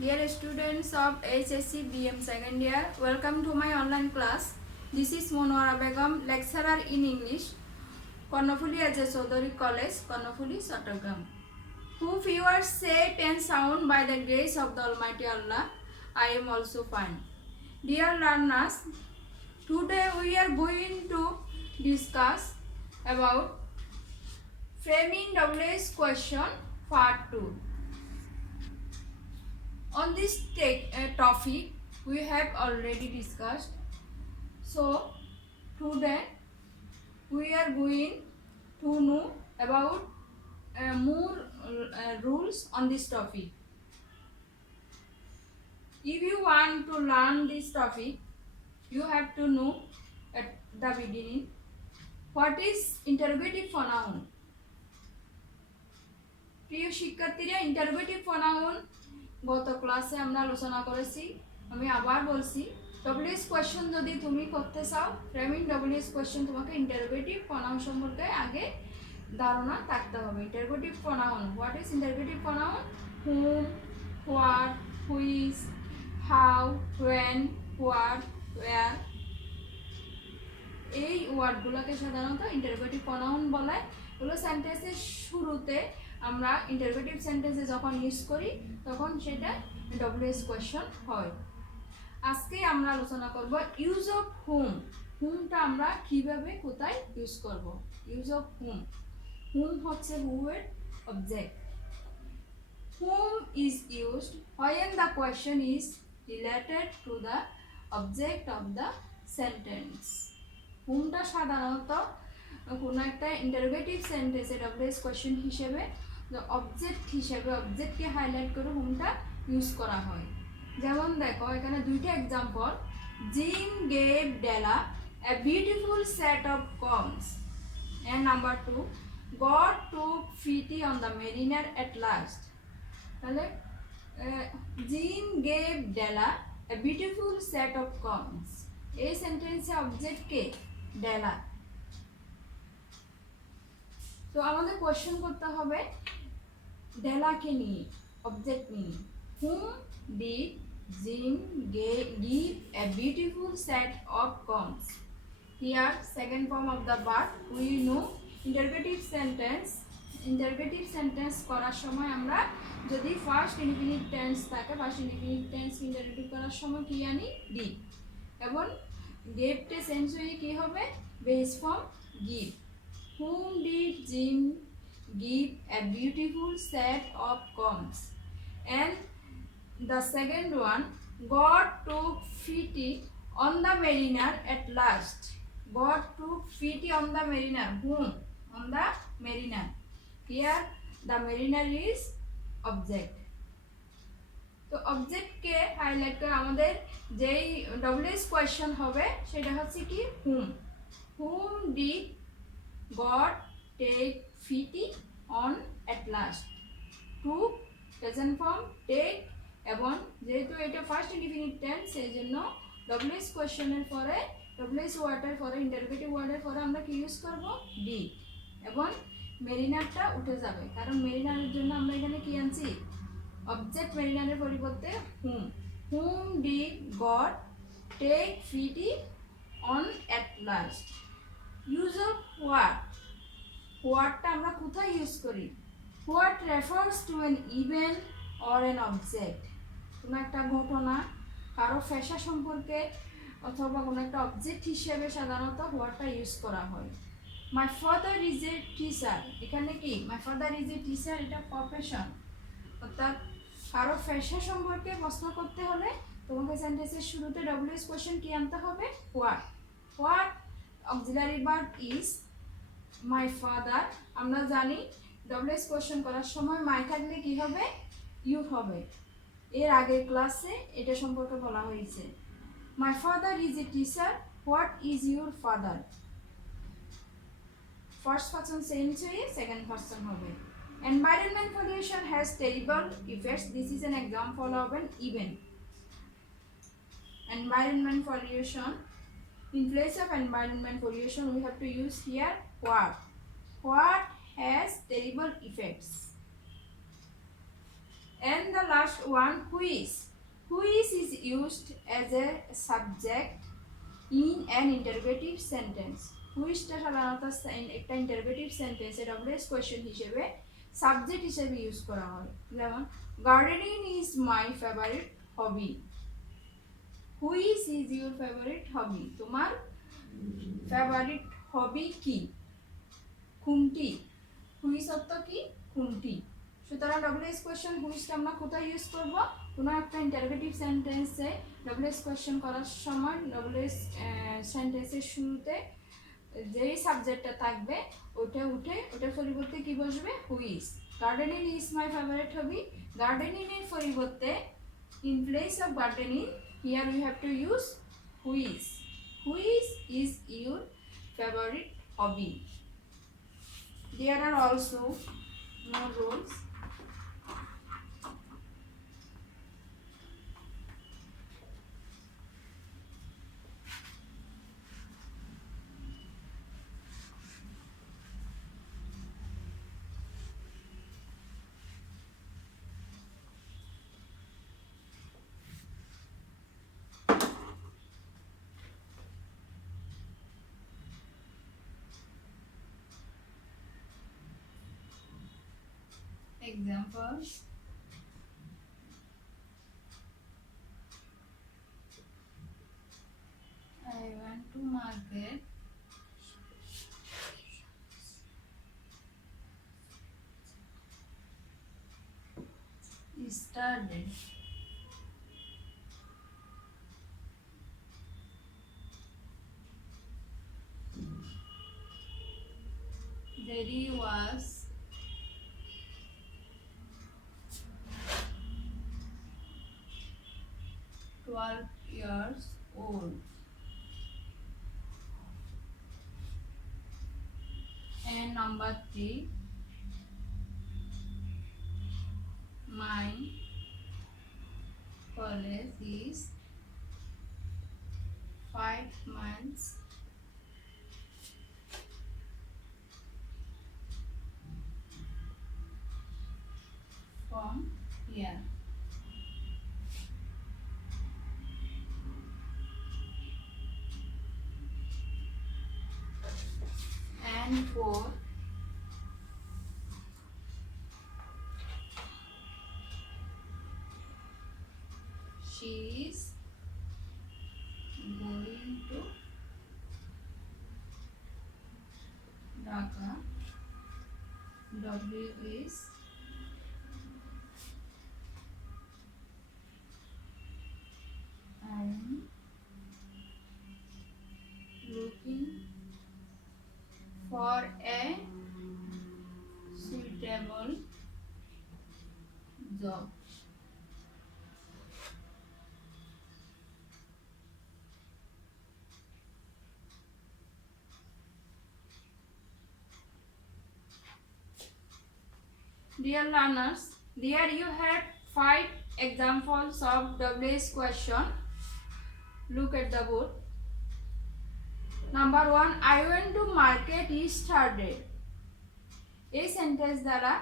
Dear students of HSC BM second year, welcome to my online class. This is Monwara Begum, lecturer in English, Karnafuli Ajay Chaudhary College, Karnafuli, Chattogram. Who viewers safe and sound by the grace of the Almighty Allah, I am also fine. Dear learners, today we are going to discuss about framing WH question part 2. On this topic we have already discussed, so today we are going to know about more rules on this topic. If you want to learn this topic, you have to know at the beginning what is interrogative pronoun. প্রিয় শিক্ষার্থীরা, interrogative pronoun গত ক্লাসে আমরা আলোচনা করেছি। আমি আবার বলছি, ডব্লিউএস কোয়েশ্চন যদি তুমি করতে চাও, ফ্রেমিং ডব্লিউএস কোয়েশ্চন তোমাকে ইন্টারোগেটিভ প্রোনাউন সম্পর্কে আগে ধারণা থাকতে হবে। Interrogative pronoun, what is interrogative pronoun? Hmm, what, which, how, when, what, where, এই ওয়ার্ডগুলোকে সাধারণত ইন্টারোগেটিভ প্রোনাউন বলে। এগুলো সেন্টেন্সের শুরুতে আমরা ইন্টারোগেটিভ সেন্টেন্সে যখন ইউজ করি তখন সেটা ডব্লিউএস কোয়েশ্চন হয়। আজকে আমরা আলোচনা করব ইউজ অফ হুম। হুমটা আমরা কিভাবে কোথায় ইউজ করব। ইউজ অফ হুম, হুম হচ্ছে হু এর অবজেক্ট। হুম is used when the question is related to the object of the sentence. হুমটা সাধারণত কোনো একটা ইন্টারোগেটিভ সেন্টেন্সে ডব্লিউএস কোয়েশ্চন হিসেবে অবজেক্ট হিসেবে অবজেক্টকে হাইলাইট করে হুমটা ইউজ করা হয়। যেমন দেখো এখানে দুইটা example. Jim gave Della a beautiful set of combs, and number 2 God took pity on the mariner at last. তাহলে Jim gave Della a beautiful set of combs, এই সেন্টেন্সে অবজেক্ট কে? ডেলা। তো আমাদের কোয়েশ্চেন করতে হবে ডেলাকে নিয়ে, অবজেক্ট নিয়ে। Whom did gym give a beautiful set of comes. Here second form of the verb we know interrogative sentence. Interrogative sentence করার সময় আমরা যদি ফার্স্ট ইনডিফিনিট টেন্স থাকে, ফার্স্ট ইনডিফিনিট টেন্স ইন্টারোগেটিভ করার সময় কি আনি? ডিড। এবং গেভটে চেঞ্জ হয়ে কি হবে? Base form give. Whom did Jim give a beautiful set of combs? And the second one, God took pity on the mariner at last. God took pity on the mariner. Whom? On the mariner. Here the mariner is object. তো অবজেক্টকে হাইলাইট করে আমাদের যেই W S question হবে সেটা হচ্ছে কি? Whom. Whom did God take pity on at last. To present form take, এবং যেহেতু এটা ফার্স্ট ইনডিফিনিট টেন্স সেই জন্য ডব্লিউএস কোয়েশ্চনের পরে ডব্লিউএস ওয়ার্ডের পরে ইন্টারোগেটিভ ওয়ার্ডের পরে আমরা কি ইউজ করব? ডি। এবং মেরিনারটা উঠে যাবে, কারণ মেরিনারের জন্য আমরা এখানে কি আনছি? অবজেক্ট। মেরিনারের পরিবর্তে whom. Whom did God take pity on at last. Use of what, হোয়াটটা আমরা কোথায় ইউজ করি? What refers to an event or an object. কোনো একটা ঘটনা, কারো পেশা সম্পর্কে অথবা কোনো একটা অবজেক্ট হিসেবে সাধারণত হোয়াটটা ইউজ করা হয়। My father is a teacher, এখানে কি? My father is a teacher, এটা প্রফেশন, অর্থাৎ কারো পেশা সম্পর্কে প্রশ্ন করতে হলে তোমাকে সেন্টেন্সের শুরুতে ডব্লিউএস কোয়েশ্চন কি আনতে হবে? What. What auxiliary verb is my father. আমরা জানি ডব্লিউএস কোয়েশ্চন করার সময় মাই থাকলে কি হবে? ইউ হবে। এর আগের ক্লাসে এটা সম্পর্কে বলা হয়েছে। My father is a teacher, what is your father. First person change হয়ে সেকেন্ড পারসন হবে। Environment pollution has terrible effects, this is an example of an event. Environment pollution. In place of environment pollution, we have to use here what? What has terrible effects? And the last one, which. Which is used as a subject in an interrogative sentence. হুইচটা সাধারণত একটা ইন্টারোগেটিভ সেন্টেন্সে W S question হিসেবে সাবজেক্ট হিসেবে ইউজ করা হয়। যেমন gardening is my favourite hobby. Which is your favourite hobby, তোমার ফেভারিট হবি কি, কোনটি, হুইচ অর্থ কি, কোনটি। সুতরাং ডব্লিউএস কোয়েশ্চেন হুইচটা আমরা কোথায় ইউজ করব, কোনো একটা ইন্টারোগেটিভ সেন্টেন্সে ডব্লিউএস কোয়েশ্চেন করার সময় ডব্লিউএস সেন্টেন্সের শুরুতে যেই সাবজেক্টটা থাকবে ওটার পরিবর্তে কি বসবে, which. Gardening is my favourite hobby, gardening এর পরিবর্তে in place of gardening here we have to use which. Which is your favourite hobby. There are also more rules. Examples. I went to market. Yesterday. Jerry was 12 years old. And number 3, my college is 5 months from here. And 4, she is going to Dhaka. W is I am looking for a suitable job. Dear learners, there you have 5 examples of WS question. Look at the board. Number 1, I went to market yesterday. এই সেন্টেন্স দ্বারা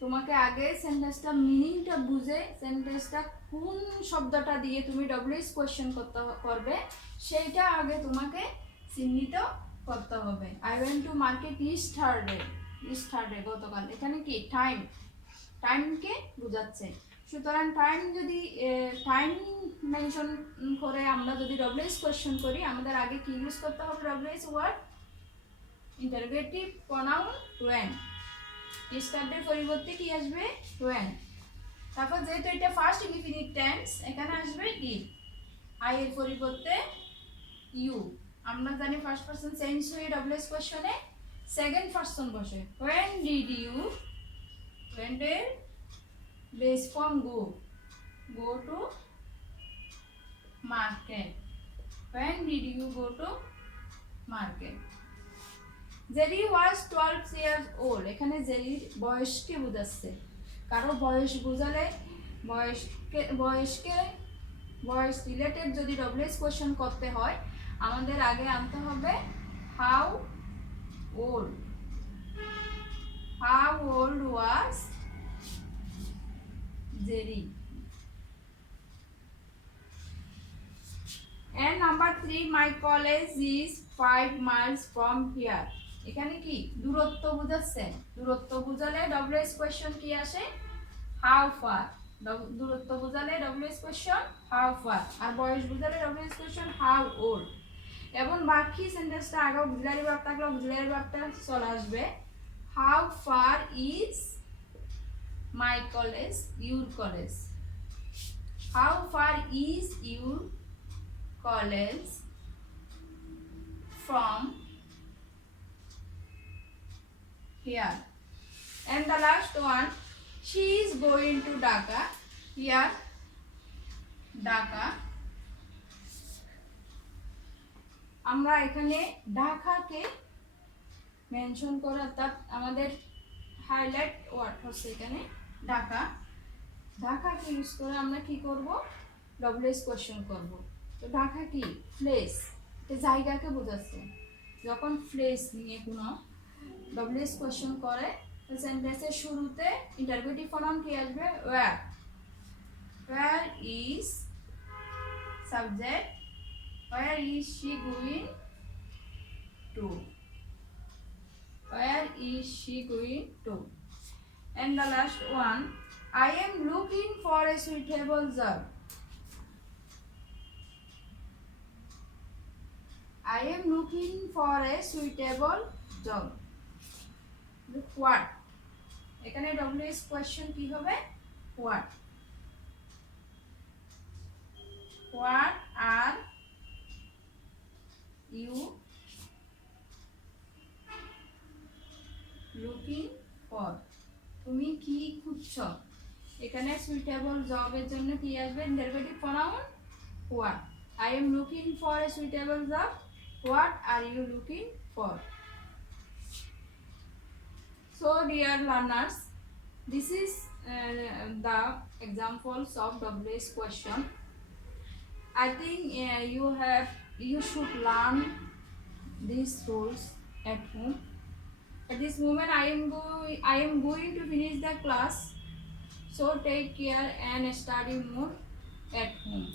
তোমাকে আগে সেন্টেন্সটা মিনিংটা বুঝে সেন্টেন্সটা কোন শব্দটা দিয়ে তুমি ডব্লিউএস কোয়েশ্চেন করবে সেইটা আগে তোমাকে চিহ্নিত করতে হবে। আই ওয়েন্ট টু মার্কেট ইস্টারডে গতকাল, এখানে কি টাইমকে বোঝাচ্ছে। সুতরাং টাইম যদি টাইম মেনশন করে আমরা যদি ডব্লিউএস কোয়েশ্চেন করি আমাদের আগে কি ইউজ করতে হবে, WH word interrogative pronoun when. ইস্টারডের পরিবর্তে কি আসবে, ওয়েন। তারপর যেহেতু এটা ফার্স্ট ইনডিফিনিট টেন্স এখানে আসবে ডিড। আই এর পরিবর্তে ইউ। আমরা জানি ফার্স্ট পারসন চেঞ্জ হয়ে ডব্লিউএস কোয়েশ্চনে সেকেন্ড পারসন বসে। when did you base form go to market, when did you go to market. Jerry was 12 years old, এখানে জেরির বয়সকে বোঝাচ্ছে। কারো বয়স বোঝালে বয়স রিলেটেড যদি ডব্লিউএস কোয়েশ্চেন করতে হয় আমাদের আগে আনতে হবে how old was Jerry. And number 3, my college is 5 miles from here. এখানে কি দূরত্ব বুঝাচ্ছে, দূরত্ব বুঝালে ডব্লিউএস কোশ্চেন কি আসে, হাউ ফার। দূরত্ব বুঝালে ডব্লিউএস কোশ্চেন হাউ ফার, আর বয়স বুঝালে ডব্লিউএস কোশ্চেন হাউ ওল্ড। এবং বাকি সেন্টেন্সটা আগে অক্সিলারি ভার্ব থাকলে অক্সিলারি ভার্বটা চলে আসবে, how far is my college, your college. How far is your college from here. And the last one, she is going to Dhaka. Here Dhaka, আমরা এখানে ঢাকাকে মেনশন করে অর্থাৎ আমাদের হাইলাইট ওয়ার্ড হচ্ছে এখানে ঢাকা। ঢাকাকে ইউজ করে আমরা কি করব, ডব্লিউএস কোশ্চেন করব। তো ঢাকা কি প্লেস, জায়গাকে বোঝাচ্ছে। যখন প্লেস নিয়ে কোনো ডব্লিউএস কোশ্চেন করে সেন্টেন্সের শুরুতে ইন্টারোগেটিভ প্রনাউন কি আসবে, where. Where is subject, where is she going to, where is she going to. And the last one, I am looking for a suitable job. I am looking for a suitable job. What? এখানে W S question কি হবে, what. What are you looking for? তুমি কি খুঁজছো। এখানে সুইটেবল জবের জন্য কি আসবে, interrogative pronoun what. I am looking for a suitable job. What are you looking for? So dear learners, this is the examples of WS question. I think you should learn these rules at home. At this moment I am going to finish the class, so take care and study more at home.